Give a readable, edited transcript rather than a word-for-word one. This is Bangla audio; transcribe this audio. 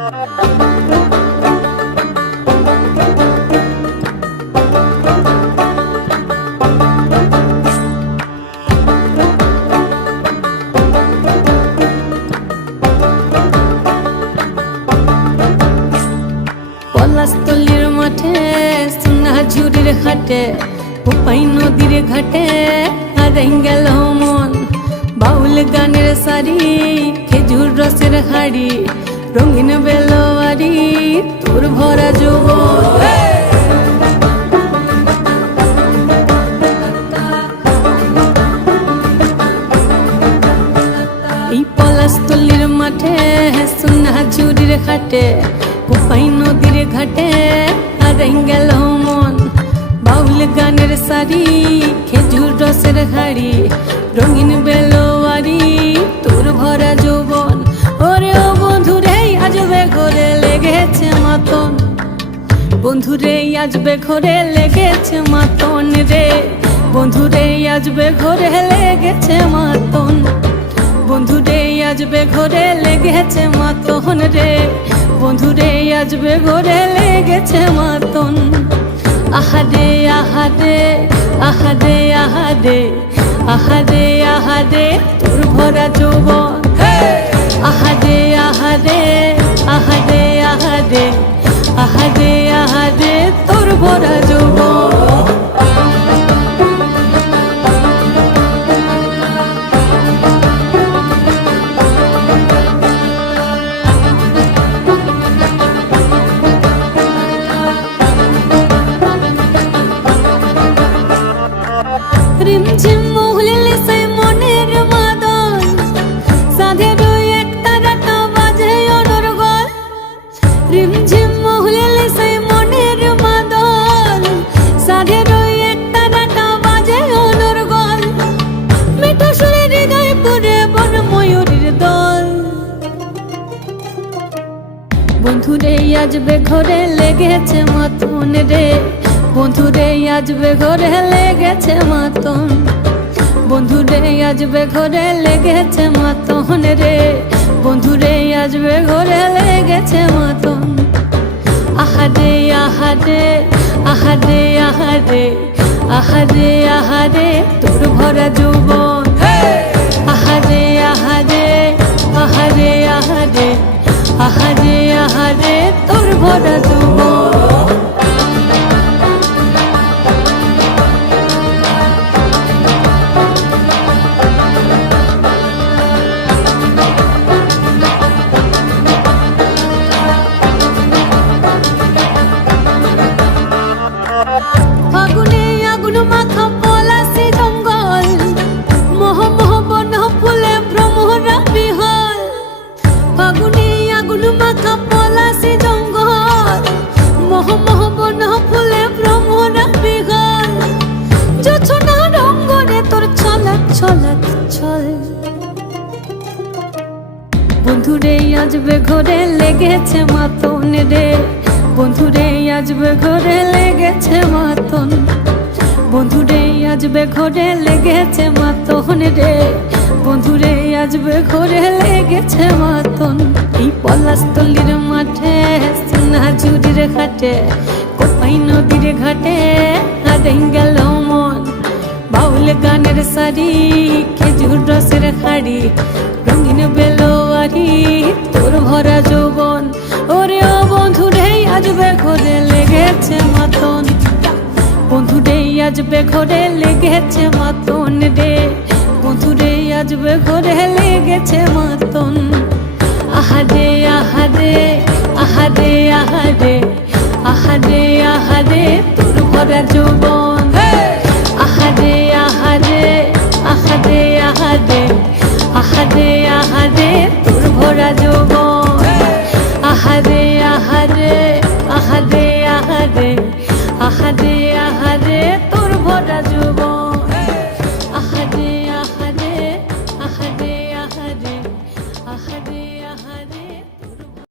পলাশতলির মাঠে সোনাঝুরির ঘাটে উপাই নদীর ঘাটে হারাই গেল মন। বাউল গানের সারি খেজুর রসের হাড়ি রঙিন বেলোয়ারি তোর ভরা যৌবন। এই পলাশতলির মাঠে সোনাঝুরির ঘাটে উপাই নদীর ঘাটে হারাই গেল মন। বাউল গানের সারি খেজুর রসের হাড়ি রঙিন বেলোয়ারি তোর ভরা যৌবন। ওরে ও বন্ধুরে আজবে ঘরে লেগেছে মাতন, বন্ধুরে আজবে ঘরে লেগেছে মাতন রে, বন্ধুরে আজবে ঘরে লেগেছে মাতন, বন্ধুরে আজবে ঘরে লেগেছে মাতন রে, বন্ধুরে আজবে ঘরে লেগেছে মাতন। আহারে আহারে আহারে আহারে আহারে আহারে তোর ভরা যৌবন। আহারে আহারে আহারে আহারে আহারে আহারে তোর ভরা যৌবন। রিমঝিম মহুলিলে সেই মনের মাদল সাধের এক তারাটা বাজে অনর্গল। রিমঝিম মহুলিলে সেই মনের মাদল সাধের এক তারাটা বাজে অনর্গল। মিঠো সুরে হৃদয় পুরে বন ময়ূরীর দল। বন্ধুরে আজবে ঘরে লেগেছে মাতন রে, বন্ধুরে আজবে ঘরে লেগেছে মাতন, বন্ধুরে আজবে ঘরে লেগেছে মাতন রে, বন্ধুরে আজবে ঘরে লেগেছে মাতন। আহারে আহারে আহারে আহারে আহারে আহারে তোর ভরা যৌবন। আহারে আহারে আহারে আহারে আহারে আহারে তোর ভরা যৌবন। ফাগুনে আগুন মাখা পলাশি জঙ্গল, মোহ মোহ বন ফুলে ভ্রমরা বিহল। ফাগুনে আগুন মাখা পলাশি জঙ্গল, মোহ মোহ বন ফুলে ভ্রমরা বিহল। জোছনা রঙ্গনে তোর ছলক ছলক ছল। বন্ধুরে আজবে ঘরে লেগেছে মাতন রে, বন্ধুরে আজবে ঘরে লেগেছে মাতন, বন্ধুরে আজবে ঘরে লেগেছে মাতন রে, বন্ধুরে আজবে ঘরে লেগেছে মাতন। এই পলাশতলির মাঠে সোনাঝুরির ঘাটে কোপাই নদীর ঘাটে হারাই গেল মন। বাউল গানের সারি খেজুর রসের হাড়ি রঙিন বেলোয়ারি তোর ভরা যৌবন। ওরে ও বন্ধুরে আজবে ঘরে লেগেছে মাতন, বন্ধুরে আজবে ঘরে লেগেছে মাতন রে, বন্ধুরে আজবে ঘরে লেগেছে মাতন। আহারে আহারে আহারে আহারে আহারে আহারে তোর ভরা যৌবন। আহারে আহারে আহারে আহারে আহারে আহারে তোর ভরা যৌবন। আহারে আহারে আহারে আহারে আহারে